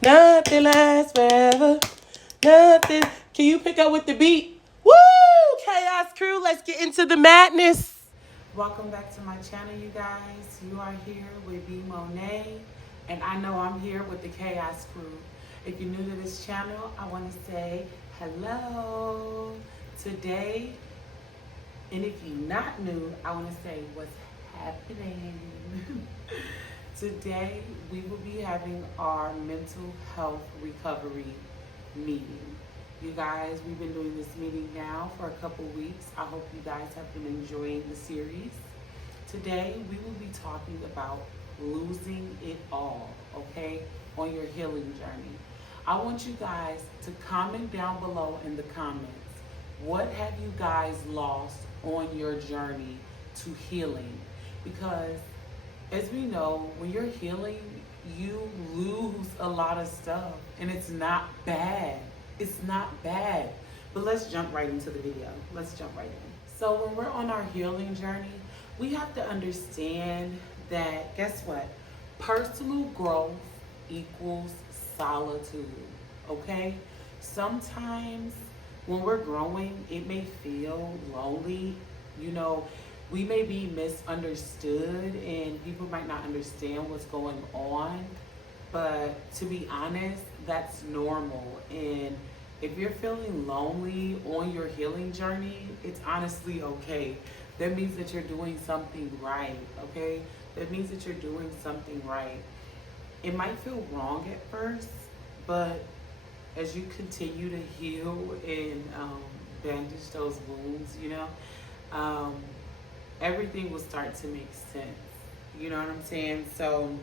Nothing lasts forever. Nothing. Can you pick up with the beat? Woo! Chaos Crew, let's get into the madness. Welcome back to my channel, you guys. You are here with B Monet, and I know I'm here with the Chaos Crew. If you're new to this channel, I want to say hello. Today, and if you're not new, I want to say what's happening. Today, we will be having our mental health recovery meeting. You guys, we've been doing this meeting now for a couple weeks. I hope you guys have been enjoying the series. Today, we will be talking about losing it all, okay, on your healing journey. I want you guys to comment down below in the comments. What have you guys lost on your journey to healing? Because as we know, when you're healing, you lose a lot of stuff, and it's not bad. It's not bad. But let's jump right into the video. Let's jump right in. So when we're on our healing journey, we have to understand that, guess what? Personal growth equals solitude, okay? Sometimes when we're growing, it may feel lonely. You know, we may be misunderstood and people might not understand what's going on. But to be honest, that's normal. And if you're feeling lonely on your healing journey, it's honestly okay. That means that you're doing something right, okay? That means that you're doing something right. It might feel wrong at first, but as you continue to heal and bandage those wounds, everything will start to make sense. You know what I'm saying? So,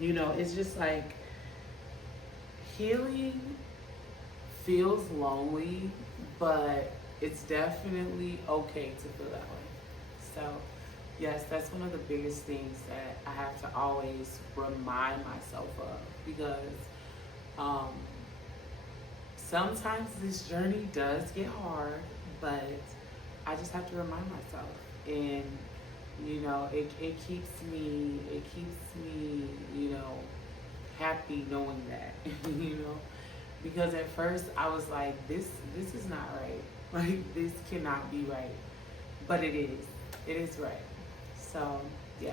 it's just like healing feels lonely, but it's definitely okay to feel that way. So, yes, that's one of the biggest things that I have to always remind myself of, because sometimes this journey does get hard, but I just have to remind myself. And it keeps me happy knowing that. Because at first I was like, this is not right. Like, this cannot be right. But it is right. So yeah.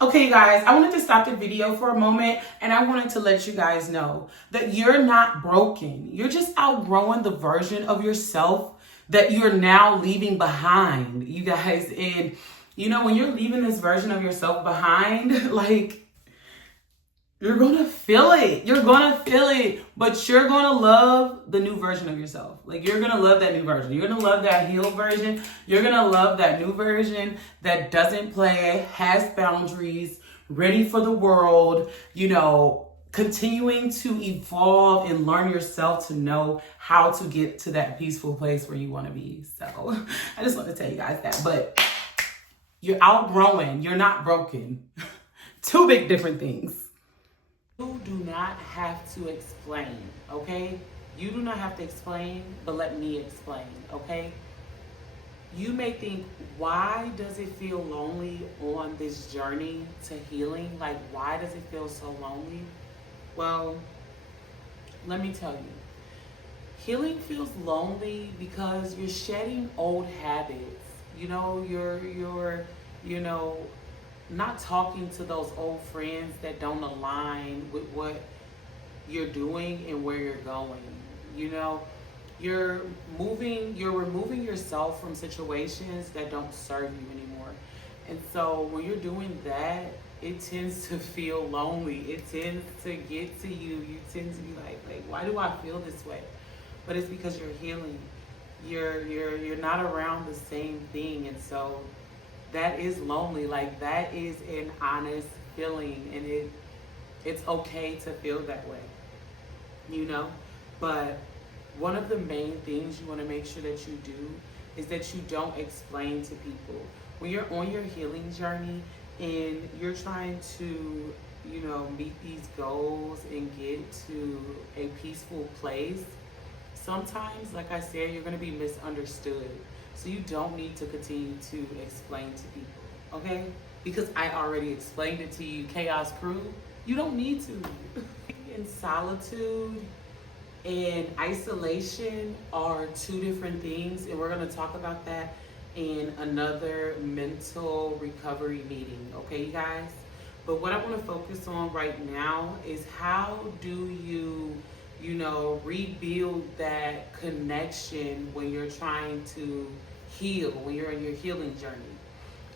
Okay, you guys, I wanted to stop the video for a moment, and I wanted to let you guys know that you're not broken. You're just outgrowing the version of yourself that you're now leaving behind, you guys. And when you're leaving this version of yourself behind, like, you're gonna feel it. You're gonna feel it, but you're gonna love the new version of yourself. Like, you're gonna love that new version. You're gonna love that healed version. You're gonna love that new version that doesn't play, has boundaries, ready for the world, continuing to evolve and learn yourself to know how to get to that peaceful place where you want to be. So I just want to tell you guys that. But you're outgrowing. You're not broken. Two big different things. You do not have to explain, okay? You do not have to explain, but let me explain, okay? You may think, why does it feel lonely on this journey to healing? Like, why does it feel so lonely? Well, let me tell you. Healing feels lonely because you're shedding old habits. You're not talking to those old friends that don't align with what you're doing and where you're going. You're removing yourself from situations that don't serve you anymore. And so when you're doing that, it tends to feel lonely. It tends to get to you. You tend to be like, why do I feel this way? But it's because you're healing. You're not around the same thing, and so that is lonely. Like, that is an honest feeling, and it's okay to feel that way. But one of the main things you want to make sure that you do is that you don't explain to people. When you're on your healing journey and you're trying to, meet these goals and get to a peaceful place, sometimes, like I said, you're going to be misunderstood. So you don't need to continue to explain to people, okay? Because I already explained it to you, Chaos Crew. You don't need to. and solitude and isolation are two different things, and we're going to talk about that in another mental recovery meeting, okay, you guys? But what I want to focus on right now is how do rebuild that connection when you're trying to heal, when you're in your healing journey.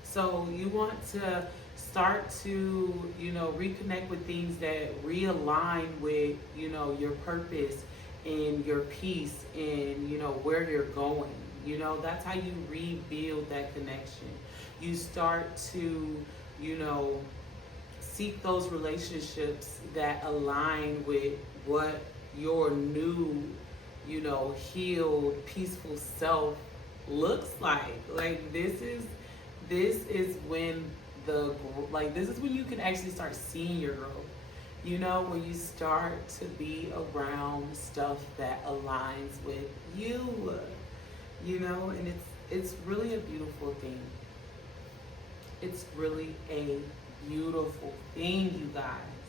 So you want to start to, reconnect with things that realign with, your purpose and your peace and, where you're going. That's how you rebuild that connection. You start to, seek those relationships that align with what your new, healed, peaceful self looks like. Like this is when this is when you can actually start seeing your growth. When you start to be around stuff that aligns with you. And it's really a beautiful thing. It's really a beautiful thing, you guys.